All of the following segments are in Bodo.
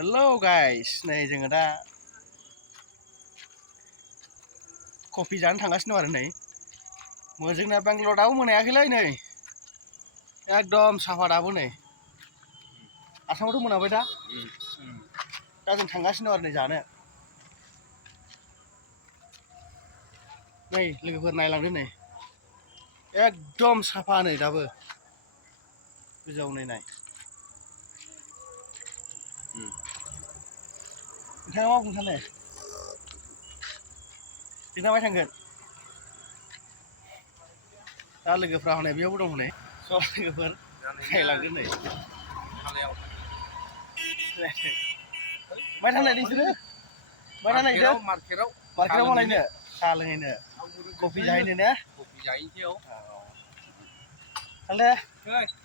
हेलो गाइस नै जोङो दा कफि जानो थांगासिनो आरो नै जोंना बेंगलर दाबो मोनायाखैलै नै एकदम साफा दाबो नै आसामावथ' मोनाबाय दा जों थांगासिनो आरो नै जानो नै लोगोफोर नायलांदो नै एकदम साफा नै दाबो गोजौआव नाय नोंथाङा मा बुंनो सानो जोंना माहाय थांगोन दा लोगोफ्रा हनै बेयावबो दं हनै स' लोगोफोर नायलांदो नै माहाय थांनो नोंसोरो माहाय थांनो नागिरदों मार्केटाव मालायनो साहा लोंहैनो कफि जाहैनो ने कफि जाहैनोसै थांदे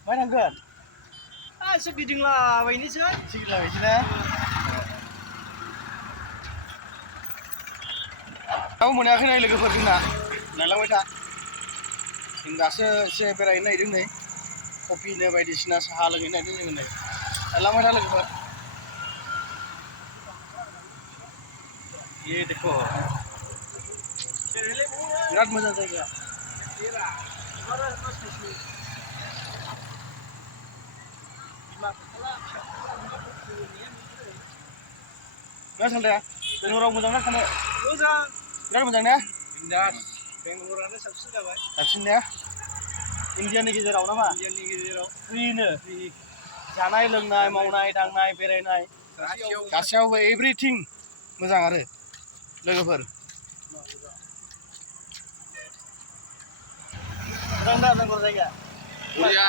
माहाय थांगोन एसे गिदिंलाबायनोसै ने दाबो मोनाखै नै लोगोफोर जोंना नायलांबाय था जों दासो एसे बेरायहैनो नागिरदों नै कफिनो बायदिसिना साहा लोंहैनो नागिरदों जोङो नै नायलांबाय था लोगोफोर ये देखो बिराद मोजां जायगाया मा सानदों बेंगलराव मोजां ना थानो मोजां बिराद मोजां ने बेंगलरानो साबसिन जाबाय साबसिन ने इन्डियानि गेजेराव नामा इन्डियानि गेजेराव फ्रिनो जानाय लोंनाय मावनाय दांनाय बेरायनाय गासैयावबो एभ्रिथिं मोजां आरो लोगोफोर मोजां दा बेंगलर जायगाया बरिया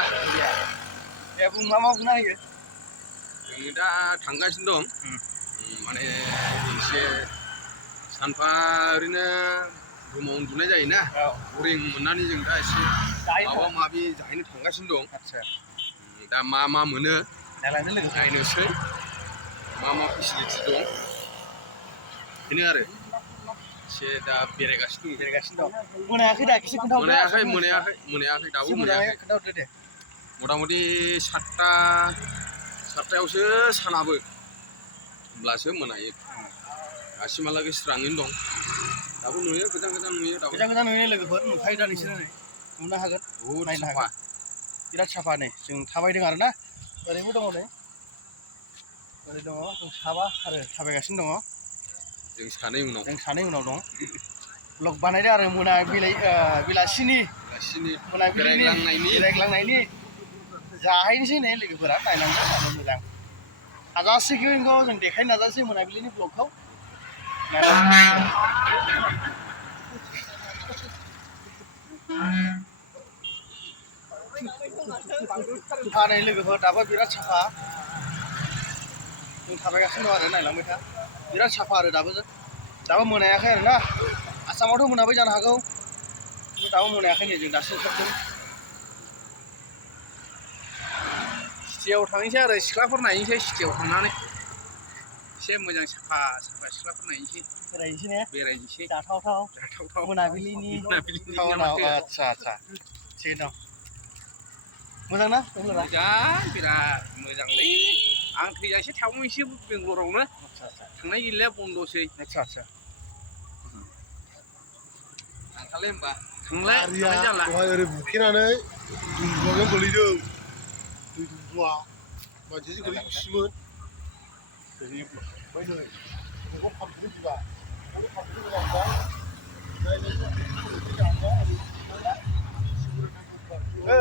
दे बुं मा बुंनो हायो जोङो दा थांगासिनो दं माने एसे सानफा ओरैनो रुमाव उन्दुनाय जायोना बरिं मोननानै जों दा एसे माबा माबि जाहैनो थांगासिनो दं दा मा मोनो नायनोसै मा फेसिलिटि दं बेनो आरो एसे दा बेरायगासिनो दं मोनायाखै दा एसे खोन्थाहरदो मोनायाखै दाबो मोनायाखै खोन्थाहरदो दे मथा मथि सातथायावसो सान हाबो होमब्लासो मोनायो दासिमहालागै स्राङैनो दं दाबो नुयो गोजान नुयो दाबो गोजान नुयो लोगोफोर नुखायो दा नोंसोरो नै नुनो हागोन बहुद नायनो साफा हागोन बिराद साफा नै जों थाबायदों आरो ना ओरैबो दङ नै ओरै दङ जों साबा आरो थाबायगासिनो दङ जों सानै उनाव दं ब्लग बानायदों आरो बेलासिनि बेरायग्लांनायनि जाहैनोसै नै लोगोफोरा नायलांदो मोजां हाजासेखौ जों देखायनो नाजासै मोनाबिलिनि ब्लगखौ नै लोगोफोर दाबो बिराद साफा जों थाबायगासिनो दं आरो नायलांबाय था बिराद साफा आरो दाबो मोनायाखै आरो ना आसामावथ' मोनाबाय जानो हागौ दाबो मोनायाखै नै जों दासो ओंखारदों सिटियाव थांनोसै आरो सिख्लाफोर नायनोसै सिटियाव थांनानै एसे मोजां साफा सिख्लाफोर नायनोसै बेरायनोसै जाथावथाव मोनाबिलिनि टाउनाव आदसा थिगैनो दं मोजां ना मोजां बिराद मोजांलै आं थैजासे थाबावनोसै बेंगलरावनो थांनाय गैला बन्द'सै थांखाले होमबा थांलाय जाला दहाय ओरै बुखेनानै दुमबुराजों गोलैदों दै दुमबुरा मानसिसो गोलैखुसिमोन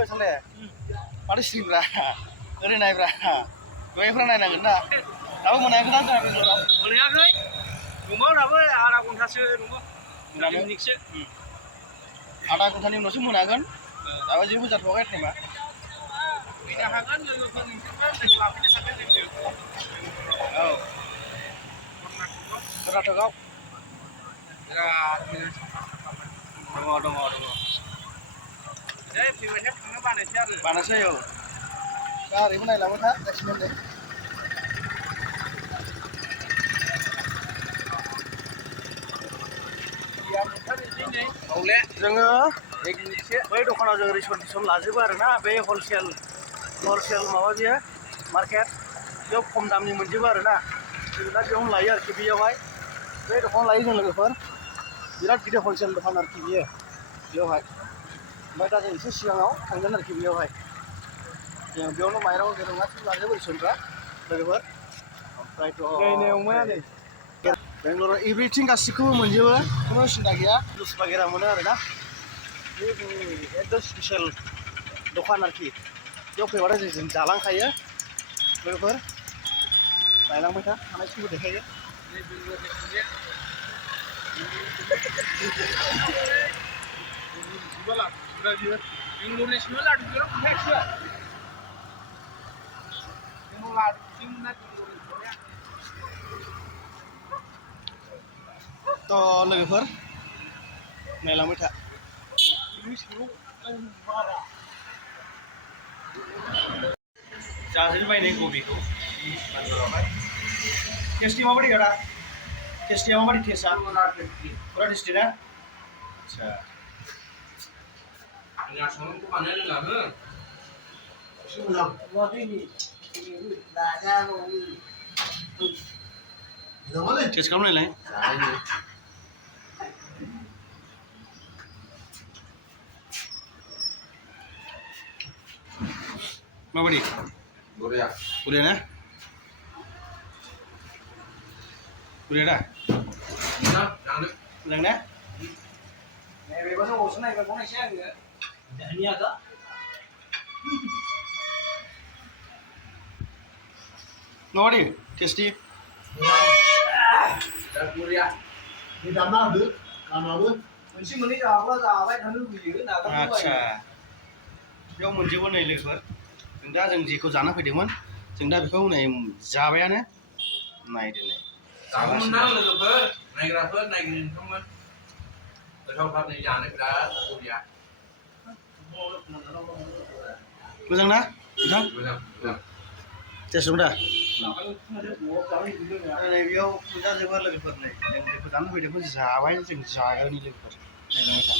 साले माथो सिरिब्रा ओरै नायब्रा दहायफ्रा नायनांगोन ना दाबो मोनायाखै ना जोंहा बेंगलराव मोनायाखै दंबावो दाबो आधा घन्टासो दङ आधा घन्टानि उनावसो मोनागोन दाबो जेबो जाथ'वाखै टाइमा फैनो हागोन लोगोफोर नोंसोरबो जों लाफैनो सानदों जोंजों कर्नाटकआव बिराद मोजां साफा दङ दे फैबाथाय थांनो बानोसै दा ओरैबो नायलांबाय था जासिगोन दे जोङो बै दखानाव जों रिसन लाजोबो आरो ना बे हलसेल माबा बियो मार्केट बेयाव खम दामनि मोनजोबो आरोना जों दा बेयावनो लायो आरोखि बेयावहाय बे दखानाव लायो जों लोगोफोर बिराद गिदिर हलसेल दखान आरोखि बियो बेयावहाय ओमफ्राय दा जों एसे सिगाङाव थांगोन आरोखि बेयावहाय जों बेयावनो माइरं दैरं गासिबो लाजोबो रेसनफ्रा लोगोफोर ओमफ्रायथ' बेंगलराव एभ्रिथिं गासिखौबो मोनजोबो खुनु सिन्था गैया जुस बागेरा मोनो आरोना बे जोंनि एकदम स्पेसियेल दखान आरोखि बेयाव फैबाथाय जों जालांखायो लोगोफोर लायलांबाय था थानायखौबो देखायो बेंगलरनि सिङाव लादु बिराद मोनखायो बेंगल लादु सिंना थ' लोगोफोर नायलांबाय था जाजोबबाय नै कबिखौ बाजारावहाय टेस्टि माबायदि आदा टेस्टिया माबायदि टेस्टआ फुरा टेस्टि ना आदसा Nhà sống của bạn ấy là nữa. Test खालामनायलाय माबायदि Korea. Udah na? Udah dah? Nah, yang itu. Udah na? Này về có số này còn có này xe nữa. Ini ada. Mabaयदि टेस्टि Dan Korea. Ini दामा होदो दामाबो मोनसे मोननै जाब्ला जाबाय थानो लुबैयो नागारनो आदसा बेयाव मोनजोबो नै लोगोफोर जों दा जों जेखौ जाना फैदोंमोन जों दा बेखौ नै जाबायानो नायदो नै Kamu menang logoफोर नायग्राफोर नायगिरि नोंथांमोन गोथावथार नै जानो बिराद Korea. मोजां ना नोंथां Moजां. टेस्ट दं दा नै बेयाव मोजां जोबोर लोगोफोर नै जों जेखौ जानो फैदोंमोन जाबाय जों जाग्रानि लोगोफोर नायलांबाय था